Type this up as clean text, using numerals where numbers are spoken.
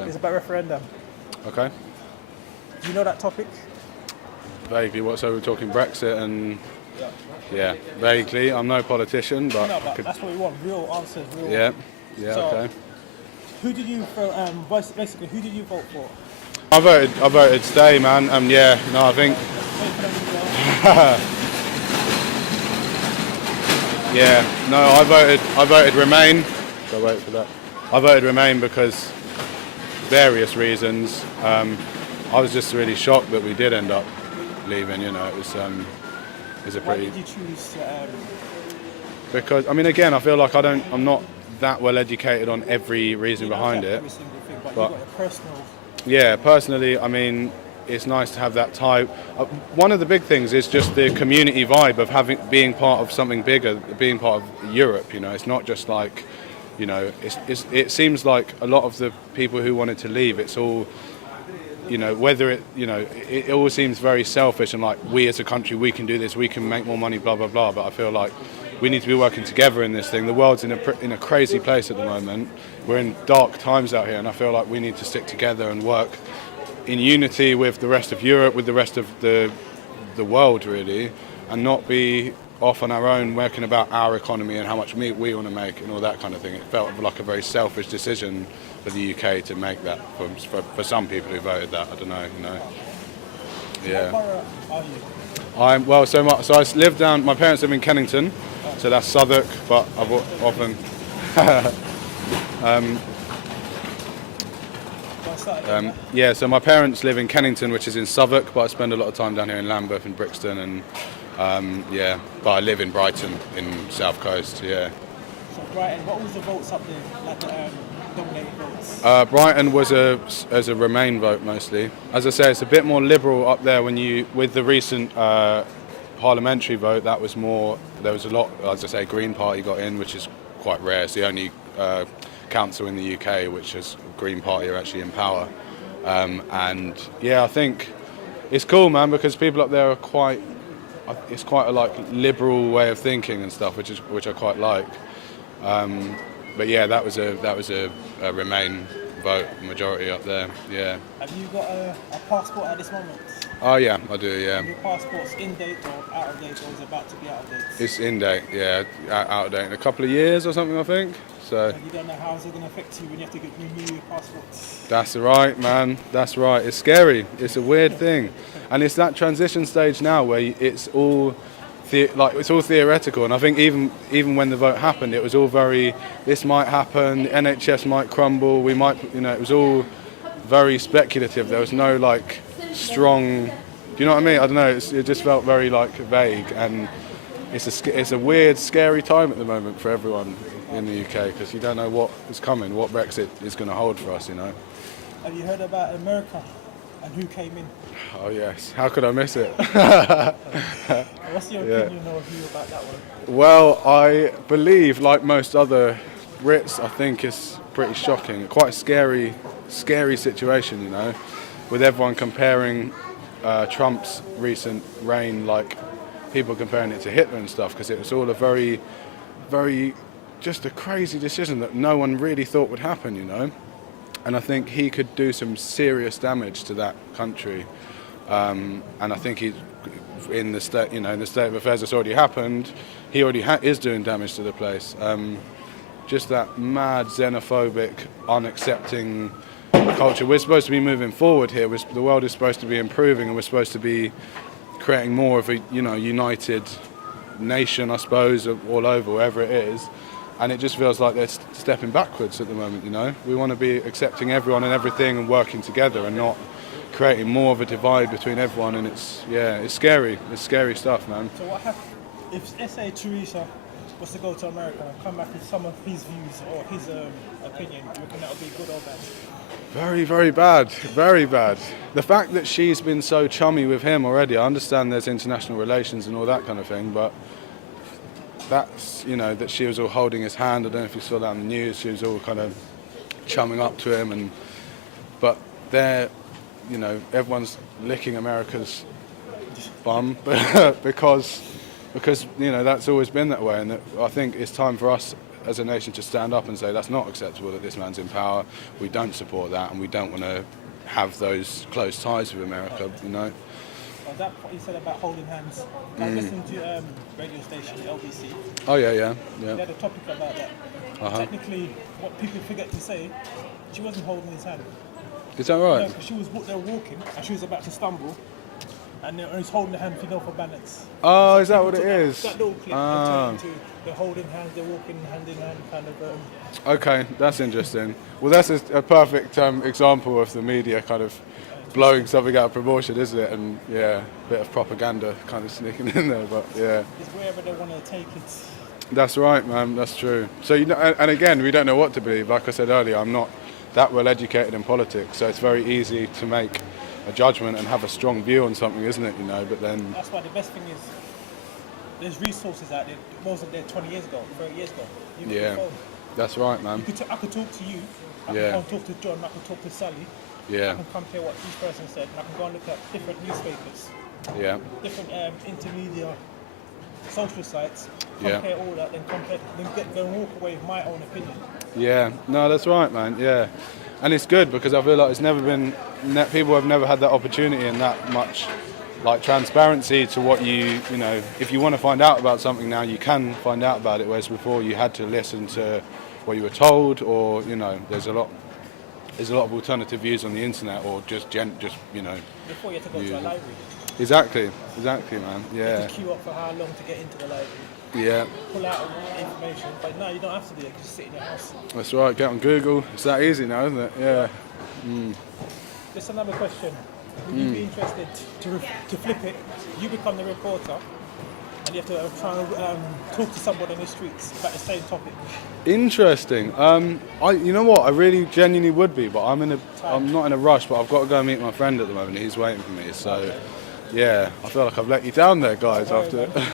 It's about referendum. Okay. Do you know that topic? Vaguely. So we're talking Brexit and yeah, vaguely. I'm no politician, but, No, but that's what we want. Real answers. Real. yeah, yeah, So, okay. Who did you basically? Who did you vote for? I voted stay, man. Yeah, no, I think yeah, no, I voted remain. So wait for that. I voted remain because various reasons. I was just really shocked that we did end up leaving. You know, it was a Why pretty. did you choose? Because I mean, again, I feel like I'm not that well educated on every reason behind it. Every single thing, but But- you got a personal. Yeah, personally, I mean, it's nice to have that tie. One of the big things is just the community vibe of being part of something bigger, being part of Europe. You know, it's not just like, you know, it seems like a lot of the people who wanted to leave, it's all, you know, whether it all seems very selfish and like we as a country, we can do this, we can make more money, blah blah blah. But I feel like we need to be working together in this thing. The world's in a crazy place at the moment. We're in dark times out here, and I feel like we need to stick together and work in unity with the rest of Europe, with the rest of the world, really, and not be off on our own working about our economy and how much meat we want to make and all that kind of thing. It felt like a very selfish decision for the UK to make that for some people who voted that. I don't know, you know. Yeah. What borough are you? So I live down. My parents live in Kennington, so that's Southwark. But I've often. Yeah, so my parents live in Kennington, which is in Southwark, but I spend a lot of time down here in Lambeth and Brixton, and yeah, but I live in Brighton in South Coast. Yeah. So Brighton, what was the votes up there? Like the dominated votes. Brighton was as a Remain vote mostly. As I say, it's a bit more liberal up there with the recent parliamentary vote. That was more. There was a lot. As I say, Green Party got in, which is quite rare. It's the only council in the UK which is Green Party are actually in power. And yeah, I think it's cool, man, because people up there are quite. It's quite a like liberal way of thinking and stuff, which I quite like. But yeah, that was a Remain vote majority up there. Yeah. Have you got a passport at this moment? Oh yeah, I do. Yeah. Your passport's in date or out of date, or is about to be out of date? It's in date. Yeah, out of date in a couple of years or something, I think. So. And you don't know how is it going to affect you when you have to renew your passport? That's right, man. That's right. It's scary. It's a weird thing, and it's that transition stage now where it's all. It's all theoretical, and I think even when the vote happened, it was all very. This might happen. NHS might crumble. We might, you know, it was all very speculative. There was no like strong. Do you know what I mean? I don't know. It just felt very like vague, and it's a weird, scary time at the moment for everyone in the UK because you don't know what is coming, what Brexit is going to hold for us. You know. Have you heard about America and who came in? Oh yes. How could I miss it? What's your opinion or view about that one? Well, I believe, like most other Brits, I think it's pretty shocking. Quite a scary situation, you know, with everyone comparing Trump's recent reign, like people comparing it to Hitler and stuff, because it was all a very, very, just a crazy decision that no one really thought would happen, you know. And I think he could do some serious damage to that country. And I think he's in the state, you know, in the state of affairs that's already happened. He already is doing damage to the place. Just that mad xenophobic, unaccepting culture. We're supposed to be moving forward here. The world is supposed to be improving, and we're supposed to be creating more of a, you know, united nation, I suppose, all over wherever it is. And it just feels like they're stepping backwards at the moment, you know. We want to be accepting everyone and everything and working together and not creating more of a divide between everyone. And it's scary. It's scary stuff, man. So what happens if, let's say, Theresa was to go to America and come back with some of his views or his opinion? Do you reckon that would be good or bad? Very, very bad. Very bad. The fact that she's been so chummy with him already, I understand there's international relations and all that kind of thing, but that's, you know, that she was all holding his hand. I don't know if you saw that on the news. She was all kind of chumming up to him, but they're, you know, everyone's licking America's bum because you know that's always been that way, and I think it's time for us as a nation to stand up and say that's not acceptable that this man's in power. We don't support that, and we don't want to have those close ties with America. You know. That what you said about holding hands. I was listening to radio station LBC. Oh yeah. They had a topic about that. Technically, what people forget to say, she wasn't holding his hand. Is that right? No, 'cause they were walking and she was about to stumble, and he was holding the hand for balance. Oh, is that what it is? That little clip and turned into they're holding hands, they're walking hand in hand, kind of. Okay, that's interesting. Well, that's a perfect example of the media kind of blowing something out of proportion, isn't it? And yeah, a bit of propaganda kind of sneaking in there, but yeah. It's wherever they want to take it. That's right, man. That's true. So and again, we don't know what to believe. Like I said earlier, I'm not that well educated in politics, so it's very easy to make a judgment and have a strong view on something, isn't it? You know, but then that's why the best thing is there's resources out there. It wasn't there 20 years ago, 30 years ago. Yeah, that's right, man. I could talk to you. I can come talk to John. I could talk to Sally. Yeah. I can compare what each person said, and I can go and look at different newspapers. Yeah. Different intermedia social sites. Compare all that, then walk away with my own opinion. Yeah. No, that's right, man. Yeah. And it's good because I feel like it's never been people have never had that opportunity and that much like transparency to what you know. If you want to find out about something now, you can find out about it. Whereas before, you had to listen to what you were told, or there's a lot of alternative views on the internet, or just you know. Before you had to go to a library. Exactly, man. Yeah. You had to queue up for how long to get into the library. Yeah. Pull out information, but no, you don't have to do it. Just sit in your house. That's right. Get on Google. It's that easy now, isn't it? Yeah. Just another question. Would you be interested to flip it? You become the reporter, and you have to try and talk to someone on the streets about the same topic. Interesting. You know what? I really genuinely would be, but I'm not in a rush. But I've got to go and meet my friend at the moment. He's waiting for me. So, yeah, I feel like I've let you down there, guys. After.